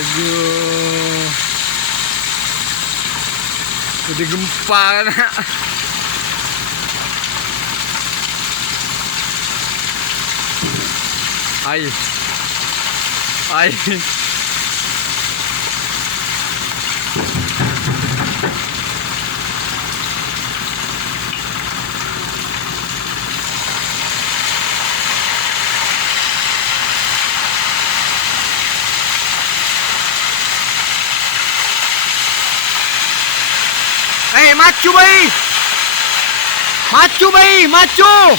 Aduh. Jadi gempa kan. Air. Air. Maju bayi, maju bayi, maju.